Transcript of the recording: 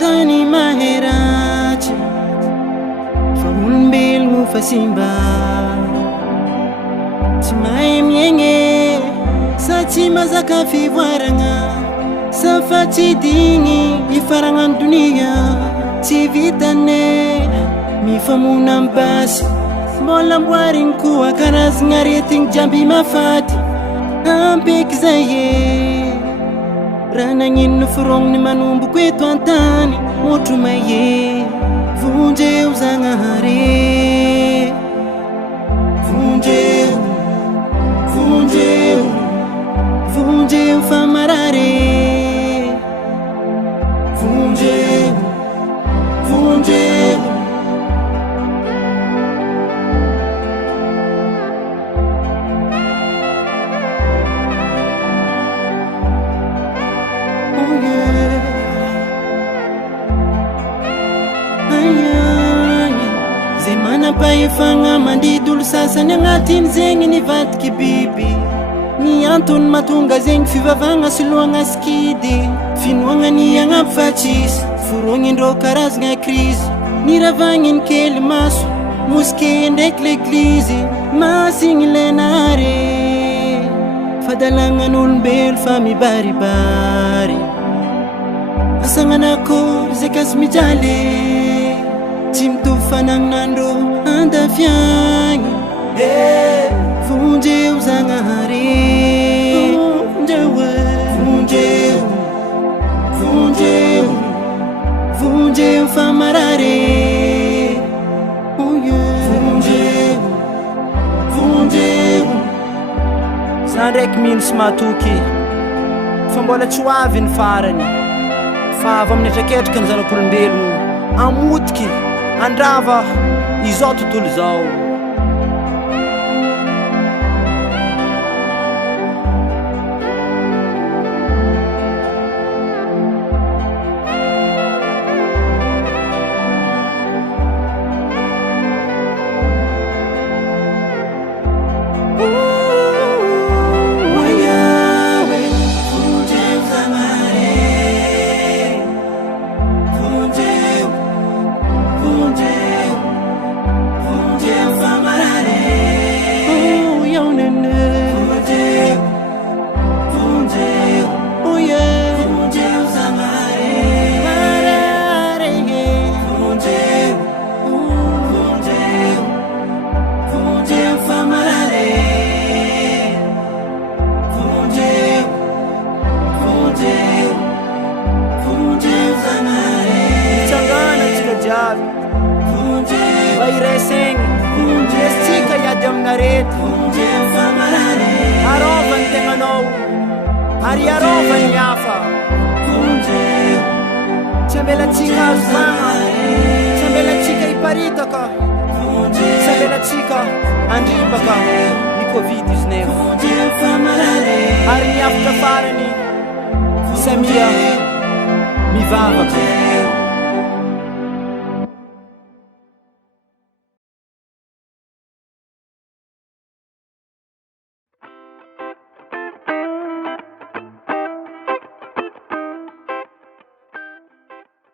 tany maheratsy fa olombelogno fa simba tsy mahay miaigny sa tsy mazaka fivoaragna sa fa tsy digny ifaragnany donia tsy vitane mifamona ambasy mbola amboarigny koa karazagna aretigny jiamby mafaty ampiky zay raha nagnino forognony manomboko eto antany motro maye vonjeo zagnahare vonjeo vonjeo vonjeo famarare vonjeo vonjeo zay manam-pahefagna mandidolo sasany agnatiny zegny nivadiky biby ny antony mahatonga zegny fivavagna soloagna skidy finoagna ny agnampy fa tsisy forognindreo karazagna krizy niravagniny kely maso moske ndraiky l'eglizy masigny lenare fadalagnan'olombelo fa mibaribary asagnanakôry zay kasy mijaly tsy mitovy fanagnanandreo andafiagny vonjeo zagnahare vonjeo vonjeo vonjeo famarare vonjeo vonjeo za ndraiky mino sy matoky fa mbola tsy hoavy ny farany fa avy amin'ny atraketraka ny zanak'olombelogno amotiky andrava izao tontolo zao vairesegny esitsika iady aminarety arovany tegnanao ary arovany ny hafa tsy ambelatsika azogna tsy ambelatsika hiparitaka tsy ambelatsika andribaka ny covid-19 ary niafatra farany samia mivavaka